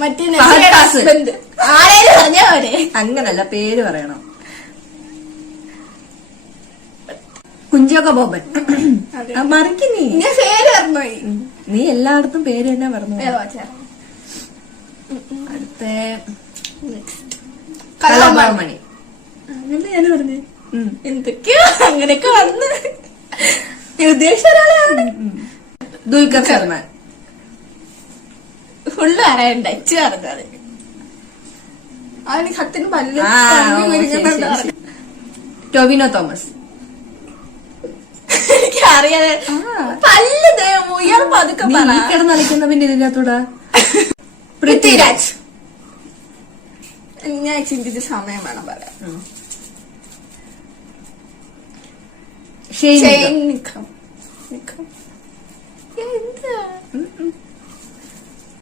മറ്റേ ഹസ്ബൻഡ് ആരേലും പറഞ്ഞാ പോരെ. അങ്ങനല്ല, പേര് പറയണം. കുഞ്ചോക്ക ബോബൻ. മറിക്ക് നീ. ഞാൻ പേര് പറഞ്ഞോയി. നീ എല്ലായിടത്തും പേര് തന്നെ പറഞ്ഞു. അടുത്ത കലാഭവൻ. അങ്ങനെ ഞാൻ പറഞ്ഞു എന്തൊക്കെയോ അങ്ങനെയൊക്കെ വന്ന് ഉദ്ദേശിച്ച ഒരാളെയാണ്. ദുൽഖർ സൽമാൻ. ഫുള്ള് അറിയണ്ട, ഇച്ച് പറഞ്ഞത് അവന് കത്തിന് പല്ല് ടൊവിനോ തോമസ്. എനിക്കറിയാതെ പല്ല് ഉയർ പതുക്കെ കിടന്നളിക്കുന്ന പിന്നെ ഇതിനകത്തൂടെ പൃഥ്വിരാജ്. ഞാൻ ചിന്തിച്ച സമയം വേണം പറയാം. ഷെയ്ൻ നിക്കാം. എന്താ